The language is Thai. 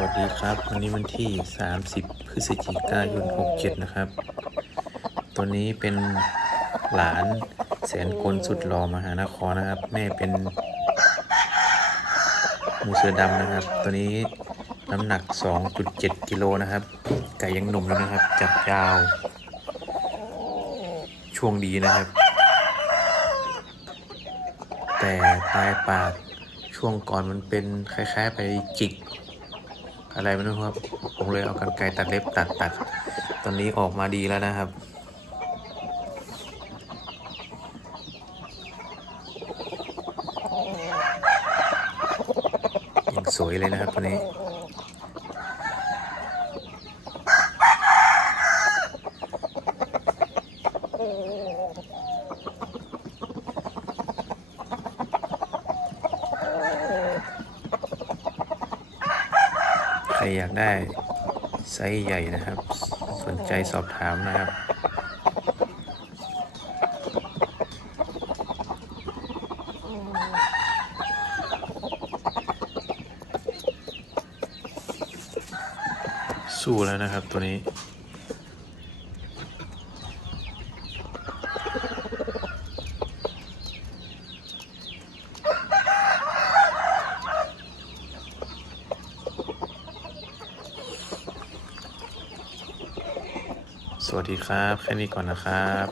วัสดีครับ วันนี้วันที่ 30 พฤศจิกายน 67 นะครับ ตัวนี้เป็นหลานแสนกลสุดหล่อมหานครนะครับ แม่เป็นมูเสือดำนะครับ ตัวนี้น้ำหนัก 2.7 กิโลนะครับ ไก่ยังหนุ่มอยู่นะครับ จับยาว ช่วงดีนะครับ แต่ปลายปากช่วงก่อนมันเป็นคล้ายๆไปจิก อะไรไม่รู้ครับ ผมเลยเอากันไกรตัดเล็บตัดตัด ตอนนี้ออกมาดีแล้วนะครับ ยังสวยเลยนะครับตัวนี้ รอยากได้ไซส์ใหญ่นะครับ สนใจสอบถามนะครับ สู้แล้วนะครับตัวนี้ สวัสดีครับ แค่นี้ก่อนนะครับ